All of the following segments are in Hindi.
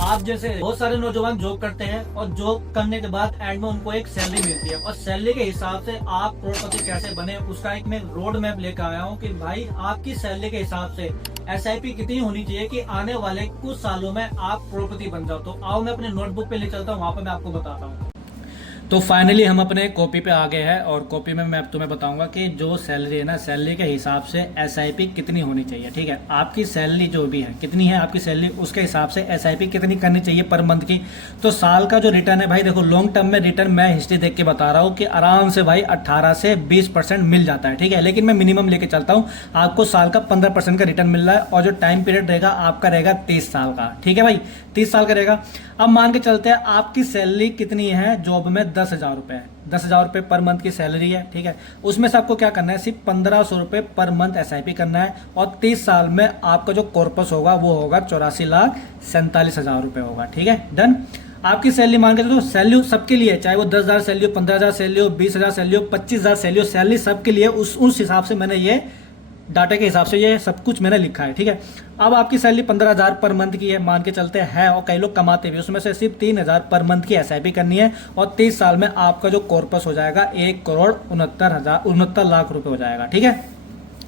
आप जैसे बहुत सारे नौजवान जॉब करते हैं और जॉब करने के बाद एंड में उनको एक सैलरी मिलती है और सैलरी के हिसाब से आप करोड़पति कैसे बने उसका एक मैं रोड मैप लेकर आया हूँ कि भाई आपकी सैलरी के हिसाब से एसआईपी कितनी होनी चाहिए कि आने वाले कुछ सालों में आप करोड़पति बन जाओ। तो आओ मैं अपने नोटबुक पे ले चलता हूँ, वहां पर मैं आपको बताता हूँ। तो फाइनली हम अपने कॉपी पे आ गए हैं और कॉपी में मैं तुम्हें बताऊंगा कि जो सैलरी है ना, सैलरी के हिसाब से एसआईपी कितनी होनी चाहिए। ठीक है, आपकी सैलरी जो भी है कितनी है आपकी सैलरी, उसके हिसाब से एसआईपी कितनी करनी चाहिए पर मंथ की। तो साल का जो रिटर्न है भाई, देखो लॉन्ग टर्म में रिटर्न मैं हिस्ट्री देख के बता रहा हूँ कि आराम से भाई 18 से 20% मिल जाता है। ठीक है, लेकिन मैं मिनिमम लेके चलता हूँ, आपको साल का 15% का रिटर्न मिल रहा है और जो टाइम पीरियड रहेगा आपका रहेगा 30 साल का। ठीक है भाई, 30 साल का रहेगा। अब मान के चलते हैं आपकी सैलरी कितनी है जॉब में, 10,000 रुपए है। 10,000 रुपये पर मंथ की सैलरी है। ठीक है, उसमें से आपको क्या करना है, सिर्फ 1,500 रुपये पर मंथ एसआईपी करना है और 30 साल में आपका जो कॉर्पस होगा वो होगा 84,47,000 रुपये होगा। ठीक है, डन। आपकी सैलरी मान के चलो, सैलरी सबके लिए, चाहे वो 10,000 सैलरी हो, 15,000 सैलरी हो, 20,000 सैलरी हो, 25,000 सैलरी हो, सैलरी सबके लिए उस हिसाब से मैंने ये डाटा के हिसाब से ये सब कुछ मैंने लिखा है। ठीक है, अब आपकी सैलरी 15,000 पर मंथ की है मान के चलते हैं और कई लोग कमाते भी, उसमें से सिर्फ 3,000 पर मंथ की एसआईपी करनी है और 30 साल में आपका जो कॉर्पस हो जाएगा 1,69,00,000 रुपए हो जाएगा। ठीक है,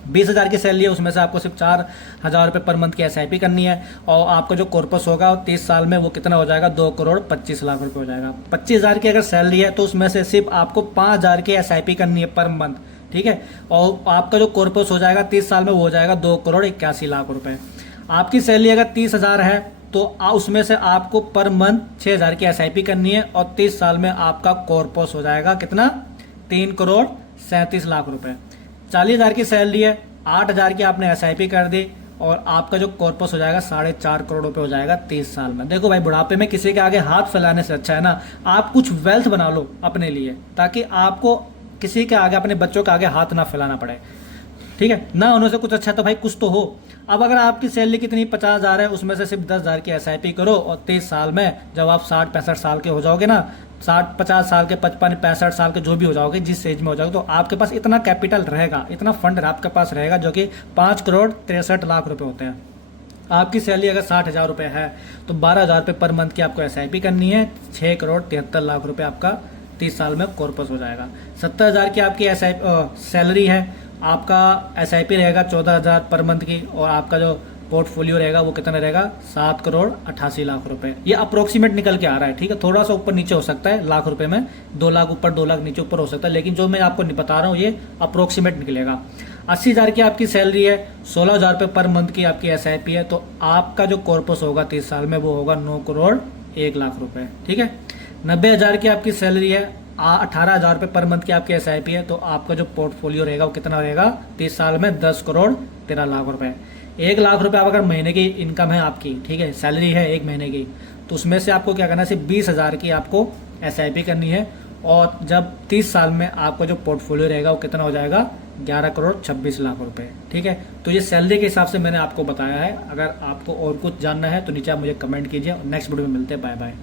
20,000 की सैलरी है, उसमें से आपको सिर्फ 4,000 रुपये पर मंथ की एसआईपी करनी है और आपका जो कॉर्पस होगा 30 साल में वो कितना हो जाएगा, 2,25,00,000 रुपये हो जाएगा। 25,000 की अगर सैलरी है तो उसमें से सिर्फ आपको 5,000 की एसआईपी करनी है पर मंथ। ठीक है, और आपका जो कॉर्पस हो जाएगा 30 साल में वो हो जाएगा 2,81,00,000 रुपए। आपकी सैलरी अगर 30,000 है तो उसमें से आपको पर मंथ 6,000 की एसआईपी करनी है और 30 साल में आपका कॉर्पस हो जाएगा कितना, 3,37,00,000 रुपए। 40,000 की सैलरी है, 8,000 की आपने एसआईपी कर दी और आपका जो कॉर्पस हो जाएगा 4.5 करोड़ रुपए हो जाएगा 30 साल में। देखो भाई, बुढ़ापे में किसी के आगे हाथ फैलाने से अच्छा है ना आप कुछ वेल्थ बना लो अपने लिए, ताकि आपको किसी के आगे, अपने बच्चों के आगे हाथ ना फैलाना पड़े। ठीक है ना, होने से कुछ अच्छा तो भाई कुछ तो हो। अब अगर आपकी सैलरी कितनी 50,000 है, उसमें से सिर्फ 10,000 की एसआईपी करो और 30 साल में जब आप 60-65 साल के हो जाओगे ना, 60-50 साल के, 55-65 साल के जो भी हो जाओगे, जिस एज में हो जाओगे, तो आपके पास इतना कैपिटल रहेगा, इतना फंड आपके पास रहेगा जो कि 5,63,00,000 रुपए होते हैं। आपकी सैलरी अगर 60,000 रुपये है तो 12,000 रुपये पर मंथ की आपको एसआईपी करनी है, 6,73,00,000 रुपये आपका 30 साल में कॉर्पस हो जाएगा। 70,000 की आपकी सैलरी है, आपका एसआईपी रहेगा 14,000 पर मंथ की और आपका जो पोर्टफोलियो रहेगा वो कितना रहेगा, 7,88,00,000 रुपए। ये अप्रोक्सीमेट निकल के आ रहा है। ठीक है, थोड़ा सा ऊपर नीचे हो सकता है लाख रुपए में, 2 लाख ऊपर 2 लाख नीचे ऊपर हो सकता है, लेकिन जो मैं आपको बता रहा हूँ ये अप्रोक्सीमेट निकलेगा। 80,000 की आपकी सैलरी है, 16,000 रुपये पर मंथ की आपकी एसआईपी है, तो आपका जो कॉर्पस होगा 30 साल में वो होगा 9,01,00,000 रुपए। ठीक है, 90,000 की आपकी सैलरी है, 18,000 रुपये पर मंथ की आपकी एसआईपी है, तो आपका जो पोर्टफोलियो रहेगा वो कितना रहेगा 30 साल में, 10,13,00,000 रुपए। 1,00,000 रुपये अगर महीने की इनकम है आपकी, ठीक है, सैलरी है 1 महीने की, तो उसमें से आपको क्या करना है, सिर्फ 20,000 की आपको एसआईपी करनी है और जब 30 साल में आपका जो पोर्टफोलियो रहेगा वो कितना हो जाएगा, 11,26,00,000 रुपए। ठीक है, तो ये सैलरी के हिसाब से मैंने आपको बताया है। अगर आपको और कुछ जानना है तो नीचे आप मुझे कमेंट कीजिए और नेक्स्ट वीडियो में मिलते हैं। Bye bye.